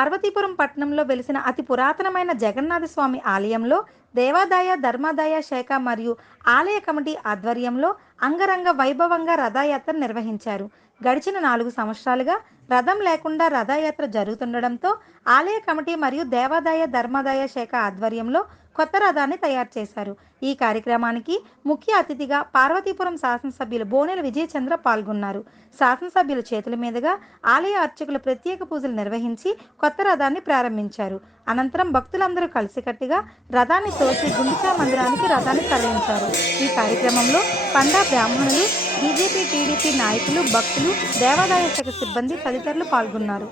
పార్వతీపురం పట్టణంలో వెలిసిన అతి పురాతనమైన జగన్నాథ స్వామి ఆలయంలో దేవాదాయ ధర్మాదాయ శాఖ మరియు ఆలయ కమిటీ ఆధ్వర్యంలో అంగరంగ వైభవంగా రథయాత్ర నిర్వహించారు. గడిచిన 4 సంవత్సరాలుగా రథం లేకుండా రథయాత్ర జరుగుతుండడంతో ఆలయ కమిటీ మరియు దేవాదాయ ధర్మాదాయ శాఖ ఆధ్వర్యంలో కొత్త రథాన్ని తయారు చేశారు. ఈ కార్యక్రమానికి ముఖ్య అతిథిగా పార్వతీపురం శాసనసభ్యులు బోనెల విజయచంద్ర పాల్గొన్నారు. శాసనసభ్యుల చేతుల మీదుగా ఆలయ అర్చకులు ప్రత్యేక పూజలు నిర్వహించి కొత్త రథాన్ని ప్రారంభించారు. అనంతరం భక్తులందరూ కలిసికట్టుగా రథాన్ని తోసి గుండిచా మందిరానికి రథాన్ని తరలించారు. ఈ కార్యక్రమంలో పండా బ్రాహ్మణులు, బీజేపీ, టీడీపీ నాయకులు, భక్తులు, దేవాదాయ శాఖ సిబ్బంది తదితరులు పాల్గొన్నారు.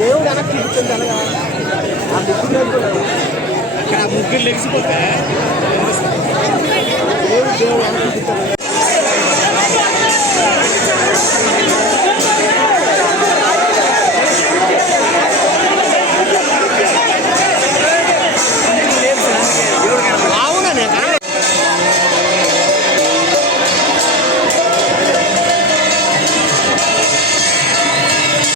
దేవుడు వెనక్కి అక్కడ ముగ్గురు లెగిసిపోతే దేవుడు వెనక్కి